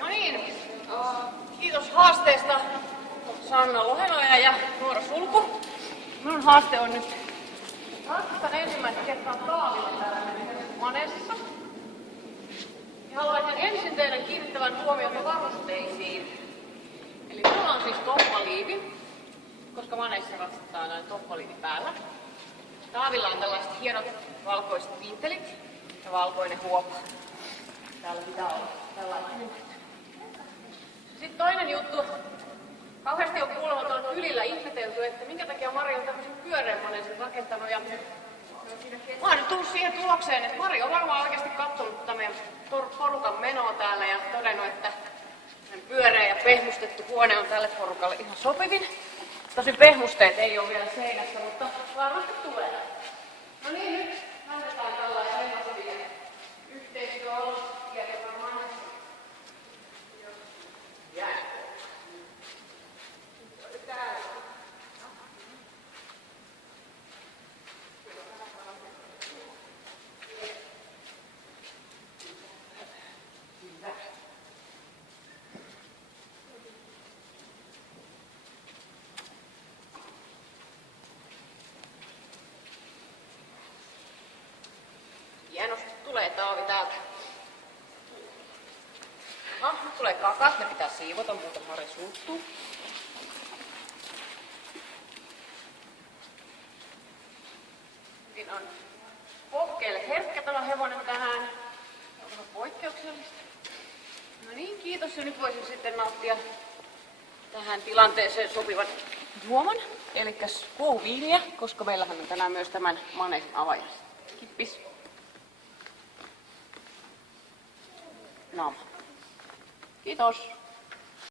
No niin, kiitos haasteesta Sanna Lohenoja ja Noora Sulku. Minun haaste on nyt ratkaista ensimmäistä kertaa Taavilla täällä maneesissa. Ja haluaisin ensin teidän kiinnittävän huomiota varusteisiin. Eli minulla on siis toppaliivi, koska maneessa ratsataan näin toppaliivi päällä. Taavilla on tällaiset hienot valkoiset viittelit ja valkoinen huopa. Täällä pitää olla tällainen. Sitten toinen juttu. Kauheasti on kuulemma tuolla kylillä ihmetelty, että minkä takia Mari on tämmöisen pyöreän maneesin rakentanut. Ja mä oon nyt tullut siihen tulokseen, että Mari on varmaan oikeasti katsonut tätä meidän porukan menoa täällä ja todennut, että pyöreä ja pehmustettu huone on tälle porukalle ihan sopivin. Tosin pehmusteet ei ole vielä seinässä, mutta varmasti tulee. No niin, nyt lähdetään tällainen rengasvien yhteistyöalustie, joka maneessa jää. Hienosti tulee Taavi täältä. No, nyt tulee kakat, ne pitää siivota, muuten Mari suuttuu. Siinä on pohkeelle herkkä tämä hevonen tähän. On poikkeuksellista. No niin, kiitos. Ja nyt voisin sitten nauttia tähän tilanteeseen sopivan juoman. Elikkäs kuohuviiniä, koska meillähän on tänään myös tämän maneesin avaja. Kippis. Naama. Kiitos.